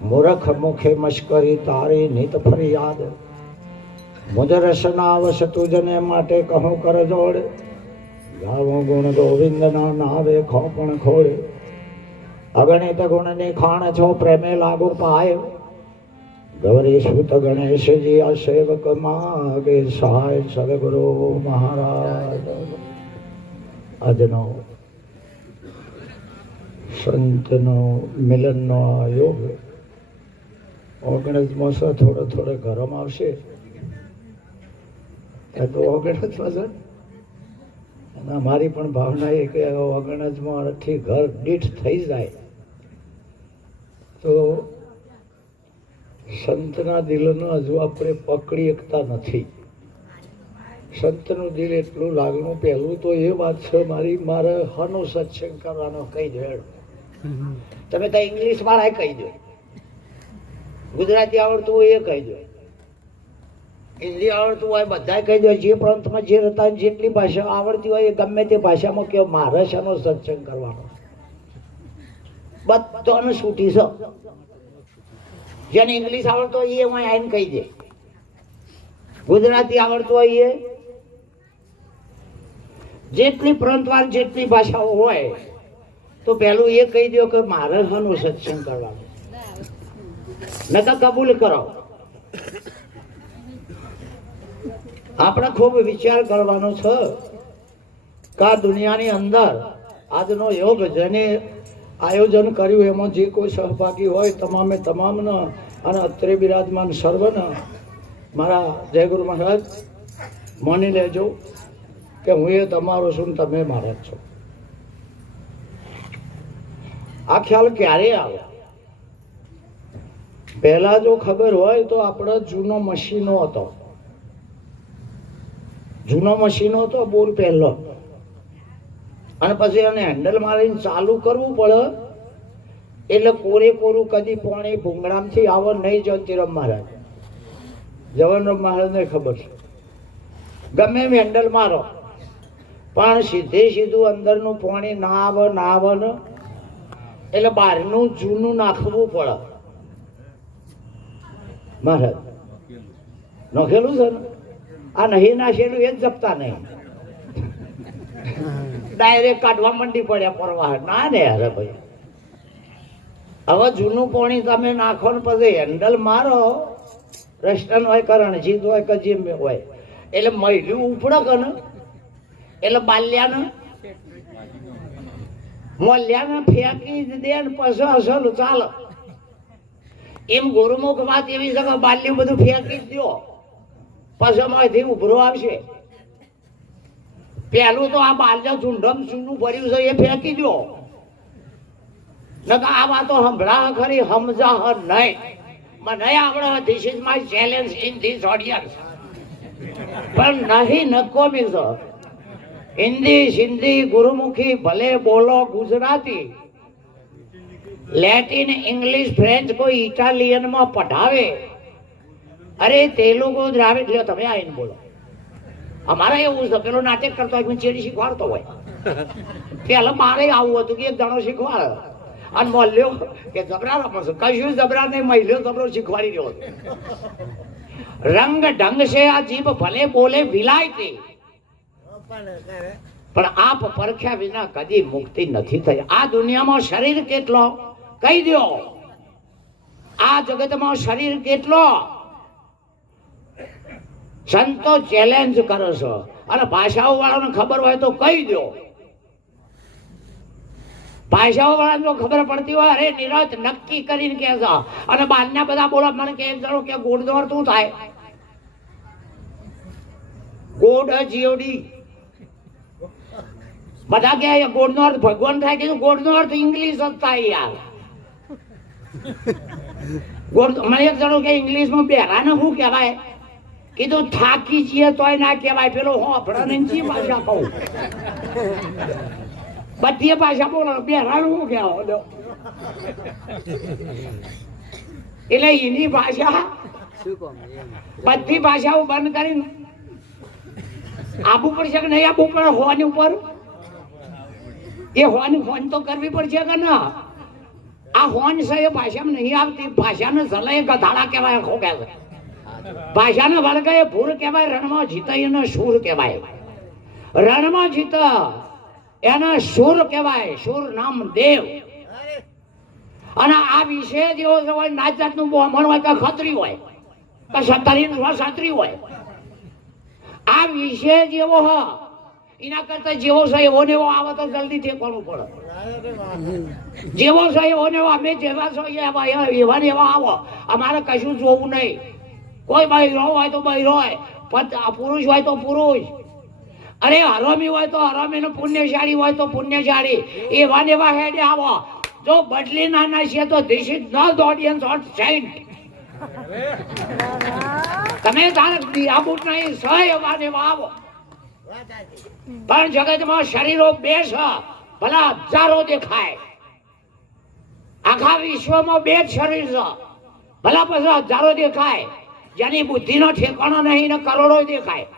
મૂર્ખ મુખે મશ્કરી તારી નિત ફરિયાદ, મુજ રસના વશ તુજને માટે કહું કર જોડ, ગાવો ગુણ ગોવિંદ ના નાવે ખો પણ ખોડ, અગણિત ગુણ ની ખાણ છો પ્રેમે લાગુ પાય, ગૌરી સુત ગણેશજી આ સેવક માગે સહાય સદગુરુ મહારાજ. આજનો સંતનો મિલનનો આ યોગ ઓગણસમાં થોડો થોડો ગરમ આવશે તો ઓગણસમાં છે. અને અમારી પણ ભાવના એ કે ઓગણસમાં અઠી ઘર દીઠ થઈ જાય તો સંતના દિલનો હજુ આપણે પકડી શકતા નથી. સંતનું દિલ એટલું લાગણું. પહેલું તો એ વાત છે મારે હનો સત્સંગ કરવાનો કહી દો. તમે તો ઇંગ્લિશ વાળા કહી દો, ગુજરાતી આવડતું હોય એ કહી દો, હિન્દી આવડતું હોય બધા કહી દો. જે પ્રાંતમાં જે રહેતા જેટલી ભાષા આવડતી હોય એ ગમે તે ભાષામાં કહો મારે શાનો સત્સંગ કરવાનો. બધાને છૂટી છે. જેને ઇંગ્લિશ આવડતો હોય એ હું આવીને કહી દે, ગુજરાતી આવડતું હોય એ, જેટલી પ્રાંતવાર જેટલી ભાષાઓ હોય તો પહેલું એ કહી દો કે મારે શાનો સત્સંગ કરવાનો. નકર કબૂલ કરો. આપણે ખૂબ વિચાર કરવાનો છે કે આ દુનિયાની અંદર આજનો યોગ જેને આયોજન કર્યું એમાં જે કોઈ સહભાગી હોય તમામે તમામના અને અત્રે બિરાજમાન સર્વના મારા જય ગુરુ મહારાજ માની લેજો કે હું એ તમારો છું, તમે મારા જ છો. આ ખ્યાલ ક્યારે આવે? પહેલા જો ખબર હોય તો આપણો જૂનો મશીનો હતો. જૂનો મશીનો હતો બોલ પહેલો, અને પછી એને હેન્ડલ મારીને ચાલુ કરવું પડે એટલે કોરે કોરું કદી પાણી ભૂંગળામથી આવો નહીં. જયંતિરામ મહારાજ જવાનરામ મહારાજને ખબર છે. ગમે એમ હેન્ડલ મારો પણ સીધે સીધું અંદરનું પાણી ના આવે ને એટલે બહારનું જૂનું નાખવું પડે. મહારાજ નખેલું છે ને, આ નહીં નાખેલું એ જ જપતા નહીં, ડાયરેક્ટ કાઢવા મંડી પડ્યા પરવા. ના ને અરે ભાઈ, હવે જૂનું પાણી તમે નાખો ને પછી હેન્ડલ મારો, રસ્ટન હોય કરણજીત હોય કે જેમ હોય એટલે મહિલું ઉપડે કે ને એટલે બાલ્યાને મોલ્યાને ફેંકી દે ને પછી અસલ ચાલે. એમ ગુરુમુખ વાત એવી છે કે બાલ્યું બધું ફેંકી જ દો પછી માંથી ઉભરો આવશે. પહેલું તો આ બાલ્ય ચૂંડમ ચૂંડું ભર્યું છે એ ફેંકી દો. નકર આ વાતો સંભળા ખરી સમજા નહીં. મને આવડે this is my challenge in this audience, પણ નહીં નકોમી છે. હિન્દી સિંધી ગુરુમુખી ભલે બોલો, ગુજરાતી લેટિન ઇંગ્લિશ ફ્રેન્ચ કોઈ ઇટાલિયનમાં પઢાવે, અરે તેલુગુ દ્રાવિડ લ્યો તમે આવીને બોલો. અમારે એવું છે પેલો નાટક કરતો હોય ચેડી શીખવાડતો હોય. પેલા મારે આવું હતું કે એક જણો શીખવાડે અને મોલ્યો કે જબરા રમશે, કશું જબરા નહીં, મહિલ્યો જબરો શીખવાડી રહ્યો. રંગ ઢંગ છે આ જીભ ભલે બોલે વિલાયતી, પણ આપ પરખ્યા વિના કદી મુક્તિ નથી થઈ. આ દુનિયામાં શરીર કેટલો કહી દો, આ જગતમાં શરીર કેટલો સંતો ચેલેન્જ કરે છે. અને ભાષાઓ વાળાને ખબર હોય તો કહી દો. ભાષાઓ વાળાને જો ખબર પડતી હોય અરે નિરત નક્કી કરીને કે છે. અને બહારના બધા બોલા મને કે એક જણો કે ગોળનો અર્થ શું થાય? ગોડ જીઓડી બધા કે ગોળનો અર્થ ભગવાન થાય. કીધું ગોળનો અર્થ ઇંગ્લિશ જ થાય યાર. ગોળ મને એક જણો કે ઇંગ્લિશમાં બેરાને શું કહેવાય? કીધું થાકી જઈએ તોય ના કહેવાય. પેલો હોફળાને જી ભાષા કહું, બધી ભાષા બોલો, બેરાનું શું કહેવાય? એટલે હિન્દી ભાષા બધી ભાષાઓ બંધ કરીને આબુ પડશે કે નહીં આબુ પડે? હોવાની ઉપર એ હોવાની ફોન તો કરવી પડશે કે ના? આ હોન છે એ ભાષામાં નહીં આવતી. ભાષાને જલાય ગધાડા કહેવાય, ખો કહેવાય. ભાષાને વળગે ભૂર કહેવાય. રણમાં જીતે એને શૂર કહેવાય. રણમાં જીત એને શૂર કહેવાય. શૂર નામ દેવ. અને આ વિશે જેવો હોય નાચ જાતનું બ્રાહ્મણ હોય કે ખત્રી હોય કે ક્ષત્રિય હોય, આ વિશે જેવો હ એના કરતા જેવો છે એવો ને એવો આવે તો જલ્દી ઠેકવાનું પડે. જેવો છે એવો ને એવો, અમે જેવા છો એવા ને એવા આવો. અમારે કશું જોવું નહીં. કોઈ બૈરો હોય તો બૈરો હોય, પુરુષ હોય તો પુરુષ, અરે હરામી હોય તો હરામી, પુણ્યશાળી હોય તો પુણ્યશાળી. એવા ને એવા હેડે આવો. જો બદલી ના છે તો this is not audience or sent. તમે તારે આબૂટ નહીં સહ એવા ને એવા આવો. પણ જગતમાં શરીરો બે છે, ભલા હજારો દેખાય. આખા વિશ્વમાં બે જ શરીર છે, ભલા પછી હજારો દેખાય. જેની બુદ્ધિનો ઠેકાણો નહીં ને કરોડો દેખાય.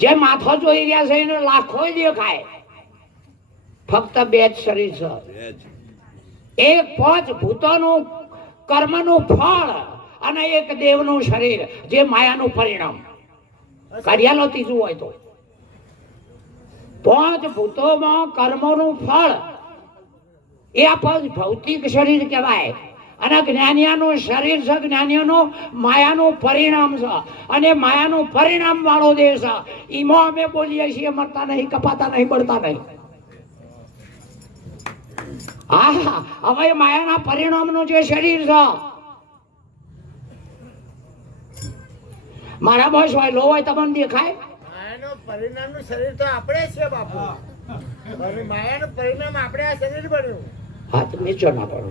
જે માથો જોઈ રહ્યા છે એને લાખો દેખાય. ફક્ત બે જ શરીર છે. એક પાંચ ભૂતોનું કર્મનું ફળ અને એક દેવનું શરીર, જે માયાનું પરિણામ. કાર્યાલો ત્રીજું હોય તો પાંચ ભૂતોમાં કર્મોનું ફળ એ આ ભૌતિક શરીર કહેવાય. અને જ્ઞાનીઓનું શરીર છે, જ્ઞાનીઓનું માયાનું પરિણામ છે. અને માયાનું પરિણામ વાળો દેહ છે. એમાં અમે બોલીએ છીએ મરતા નહીં, કપાતા નહીં, બળતા નહીં. હા, હવે માયાના પરિણામનું જે શરીર છે, મારા બોસ હોય લો હોય તમને દેખાય. માયાનો પરિણામનું શરીર તો આપણે છે બાપુ. માયાનું પરિણામ આપણે આ શરીર બન્યું. હા, તો નીચો ના પડો.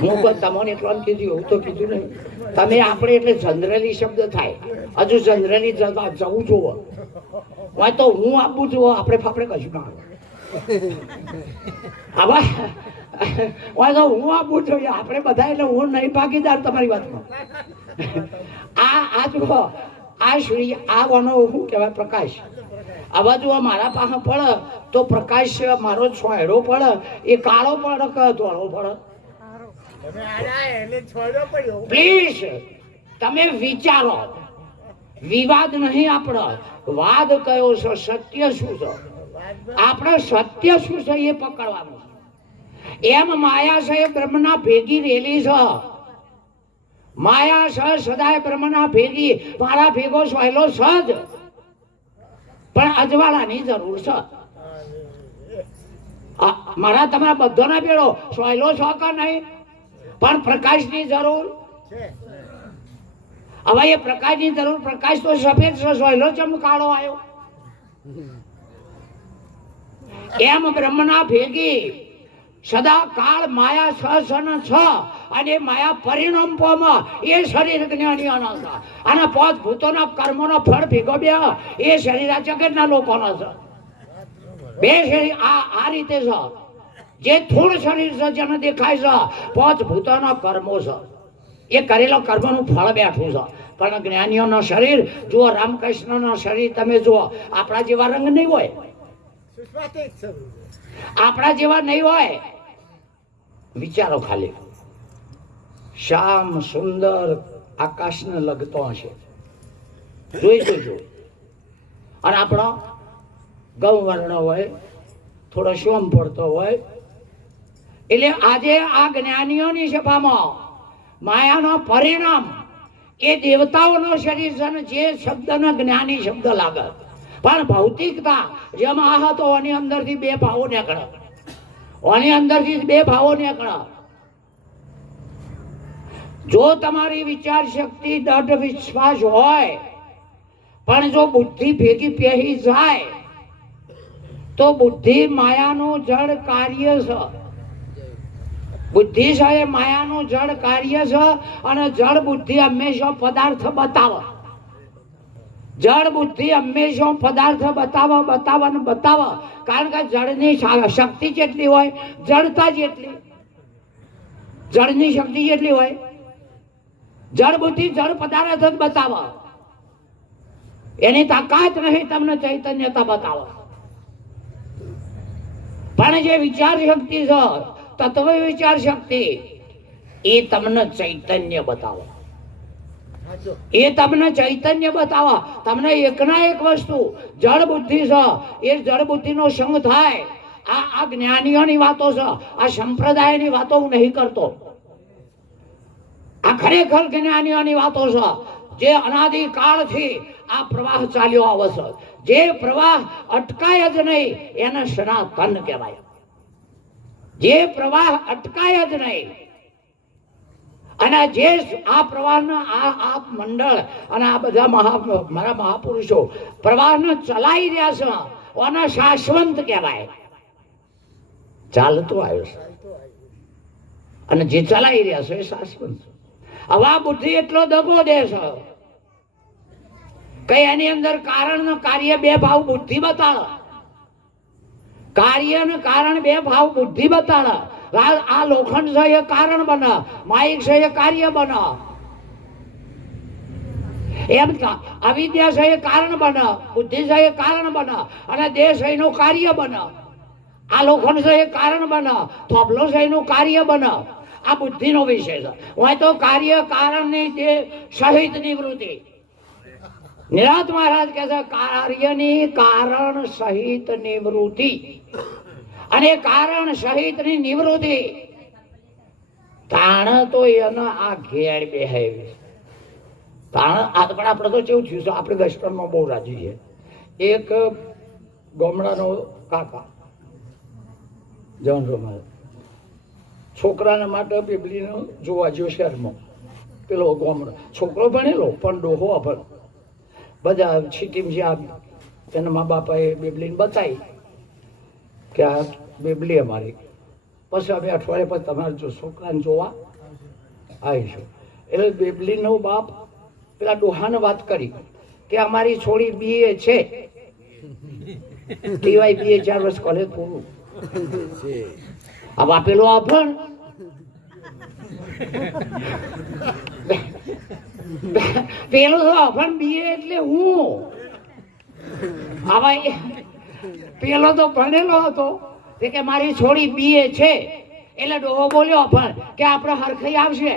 હું પણ તમને એટલો કીધું, એવું તો કીધું નહીં. તમે આપણે એટલે જનરલી શબ્દ થાય. હજુ જનરલી જવું જોવો હોય તો હું આપું છું. આપણે ફાફડે કશું ના આવે. હવે તો હું આપું છું. આપણે બધા એટલે હું નહીં ભાગીદાર તમારી વાતમાં. આ જુઓ, આ શ્રી આ વાનો શું કહેવાય? પ્રકાશ. આવા જુઓ મારા પાસે પડે તો પ્રકાશ મારો છોયડો પડે એ કાળો પડે કે ધોળો પડે? પ્લીઝ તમે વિચારો. વિવાદ નહીં આપણો, વાદ કયો છે, સત્ય શું છે. આપણે સત્ય શું છે એ પકડવાનું. એમ માયા છે એ બ્રહ્મના ભેગી રેલી છે. માયા છે સદાય બ્રહ્મના ભેગી. મારા ભેગો સહેલો સજ, પણ અજવાળાની જરૂર છે. મારા તમારા બધાના ભેળો સહેલો છો કે નહીં, પણ પ્રકાશની જરૂર. હવે એ પ્રકાશની જરૂર, પ્રકાશ તો સફેદ છે, સહેલો ચમ કાળો આવ્યો? એમ બ્રહ્મના ભેગી સદા કાળ માયા છ અને માયા પરિણામ પામે એ શરીર જ્ઞાનીઓનો છે. અને પાંચ ભૂતોના કર્મોનો ફળ ભેગો બે એ શરીર આ જગતના લોકોનો છે. બે શરીર આ રીતે છે. જે થોડું શરીર છે જેને દેખાય છે પાંચ ભૂતોના કર્મો છે. એ કરેલો કર્મનું ફળ બેઠું છે. પણ જ્ઞાનીઓનો શરીર જુઓ, રામકૃષ્ણનો શરીર તમે જુઓ, આપણા જેવા રંગ નહીં હોય, આપણા જેવા નહીં હોય. વિચારો ખાલી, શ્યામ સુંદર આકાશને લગતો હશે, જોઈ જોજો. અને આપણો ગૌવર્ણ હોય, થોડો શ્યામ પડતો હોય. એટલે આજે આ જ્ઞાનીઓની સભામાં માયાનો પરિણામ એ દેવતાઓનો શરીર છે. જે શબ્દનો જ્ઞાની શબ્દ લાગે, પણ ભૌતિકતા જેમાં આ હતો એની અંદરથી બે ભાવો નીકળે. એની અંદરથી બે ભાવો નીકળે. જો તમારી વિચાર શક્તિ, દૃઢ વિશ્વાસ હોય, પણ જો બુદ્ધિ ભેગી પહેરી જાય તો બુદ્ધિ માયાનું જળ કાર્ય છે. બુદ્ધિ છે એ માયાનું જળ કાર્ય છે. અને જળ બુદ્ધિ હંમેશા પદાર્થ બતાવે. જળ બુદ્ધિ હંમેશા પદાર્થ બતાવે. કારણ કે જળની શક્તિ જેટલી હોય, જળતા જેટલી. જળની શક્તિ જેટલી હોય, જળ બુદ્ધિ જળ પદાર્થ જ બતાવે. એની તાકાત નહીં તમને ચૈતન્યતા બતાવે. પણ જે વિચાર શક્તિ છે, તત્વ વિચાર શક્તિ, એ તમને ચૈતન્ય બતાવો. સાચું. એ તમને ચૈતન્ય બતાવો. તમને એકના એક વસ્તુ જળ બુદ્ધિ છે, એ જળ બુદ્ધિનો સંગ થાય. આ જ્ઞાનીઓની વાતો છે, આ સંપ્રદાયની વાતો હું નહીં કરતો. આ ખરેખર જ્ઞાનીઓની વાતો છે, જે અનાદિકાળથી આ પ્રવાહ ચાલ્યો આવે છે. જે પ્રવાહ અટકાય જ નહીં એને સનાતન કહેવાય. જે પ્રવાહ અટકાય જ નહીં, અને જે આ પ્રવાહના આ મંડળ અને આ બધા મારા મહાપુરુષો પ્રવાહને ચલાવી રહ્યા છે, અને શાશ્વત કહેવાય. ચાલતું આવ્યું છે અને જે ચલાવી રહ્યા છે એ શાશ્વત. હવે આ બુદ્ધિ એટલો દગો દે છે કે એની અંદર કારણ ને કાર્ય બે ભાવ બુદ્ધિ બતાવે. કાર્ય ને કારણ બે ભાવ બુદ્ધિ બતાવે. આ લોખંડ છે એ કારણ બને, માઇક છે એ કાર્ય બને. એમ અવિદ્યા છે એ કારણ બને, બુદ્ધિ છે એ કારણ બને, અને દેહ છે એનું કાર્ય બને. આ લોખંડ છે એ કારણ બને, થોભલો છે એનું કાર્ય બને. આ બુદ્ધિનો વિષય છે. હોય તો કાર્ય કારણની જે સહિત નિવૃત્તિ. નિરાત મહારાજ કહે છે કાર્યની કારણ સહિત નિવૃત્તિ, અને કારણ સહિત ની નિવૃત્તિ તાણ તો એને આ ઘેર બેહાવી. તાણ આ પણ આપણે તો કેવું થયું છે, આપણે દર્શનમાં બહુ રાજી છે. એક ગામડાનો કાકા જવાન છોકરાને માટે બેબલીનો જોવા ગયો શહેરમાં. પેલો ગામડો છોકરો ભણેલો પણ ડોહો અભણ. બધા સિટીમાં જ્યાં એના મા બાપાએ બેબલીને બતાવી કે આ બેબલી અમારી. પછી અમે અઠવાડિયા પછી તમારે જો છોકરાને જોવા આવીશું. એટલે બેબલીનો બાપ પેલા ડોહાને વાત કરી કે અમારી છોડી બીએ છે, ટીવાય બીએ 4 વર્ષ કોલેજ પૂરું. આ બાપેલો અભણ. પેલો તો અભણ બીએ એટલે હું. આવા પેલો તો ભણેલો હતો કે મારી છોડી બીએ છે. એટલે ડોહો બોલ્યો અભણ કે આપણે હરખાઈ આવશે.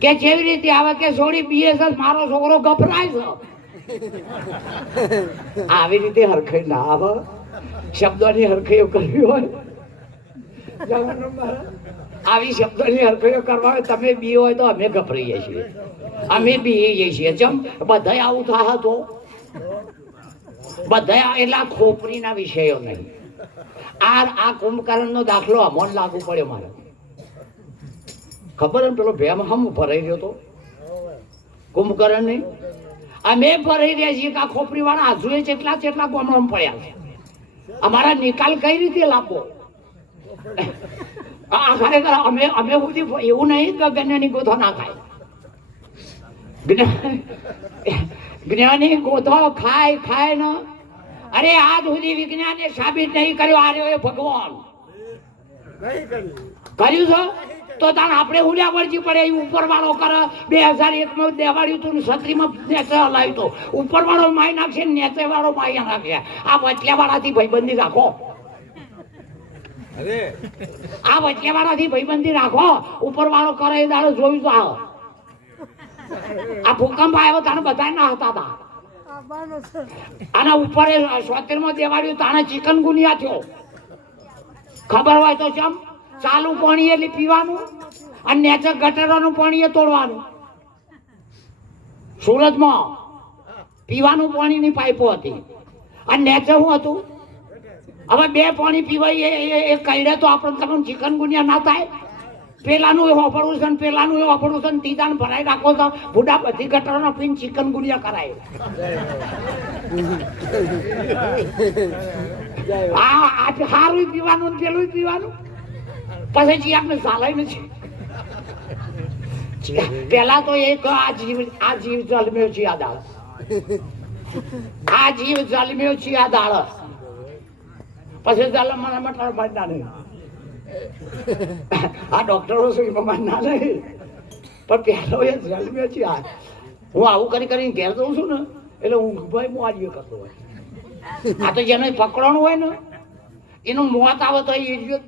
કે જેવી રીતે આવે કે છોડી બીએ છે, મારો છોકરો ગભરાય છે. આવી રીતે હરખાઈ ના આવે. શબ્દોની હરખાઈઓ કરવી હોય, આવી શબ્દોની હરખાઈઓ કરવા હોય, તમે બી હોય તો અમે ગભરાઈએ છીએ, અમે બી છીએ. જેમ બધા આવું થાય તો બધા એટલા ખોપરીના વિષયો નહીં. આ કુંભકર્ણનો દાખલો અમોન લાગુ પડ્યો મારે. ખબર ને પેલો ભેમ હમ ભરાઈ રહ્યો હતો કુંભકર્ણ નહીં. અમે ભરાઈ રહ્યા છીએ કે આ ખોપરી વાળા હજુ જેટલા ગામડામાં પડ્યા છે. અમારા નિકાલ કઈ રીતે લાવવો? આ ખરેખર અમે સુધી એવું નહીં કે જ્ઞાની ગોથો ના ખાય. જ્ઞાની ગોથો ખાય ને. અરે આજ સુધી વિજ્ઞાને સાબિત નહીં કર્યો આ ભગવાન કર્યું છે. તો તાર આપણે હુડ્યા વળજી પડે. ઉપર વાળો કરે 2001 દેવાડ્યું હતું, 37 નેચે હલાવ્યું હતું. ઉપર વાળો માય નાખશે, નેચે વાળો માય નાખશે. આ વચલા વાળાથી ભાઈબંધી રાખો. આ વચલા વાળાથી ભાઈબંધી રાખો. ઉપર વાળો કરે એ દાડો જોયું તો આવો. આ ભૂકંપ આવ્યો તાને બધા ના હતા હતા. અને ઉપર 77 દેવાડ્યું તાને ચિકનગુનિયા થયો. ખબર હોય તો ચમ ચાલુ પાણી એટલે પીવાનું, અને નેચર ગટરોનું પાણી એ તોડવાનું. સુરતમાં પીવાનું પાણીની પાઇપો હતી, અને નેચર શું હતું? હવે બે પાણી પીવાય એ કઈડે તો આપણે તમને ચિકનગુનિયા ના થાય. પેલાનું એવું વાપરવું છે, પેલાનું એવું વાપરવું છે, તીજાને ભરાઈ રાખો તો બુઢા બધી ગટરોનો પીને ચિકનગુનિયા કરાય. આ સારું પીવાનું, પેલું પીવાનું. પછી આપણે ચાલાય નથી. પેલા તો એક આ જીવ જલમ્યો છે આ દાળ. આ જીવ જલમ્યો છે આ દાળ. પછી જલમ મને મટર મારતા નહીં. આ ડોક્ટરો શું માનના નહીં, પણ પેલો એ જલમ્યો છે. આ હું આવું કરીને ઘેર દઉં છું ને, એટલે હું ભાઈ હું આજે કરતો હોય. આ તો જેને પકડવાનું હોય ને એનું મોત આવે તો એ રહ્યો જ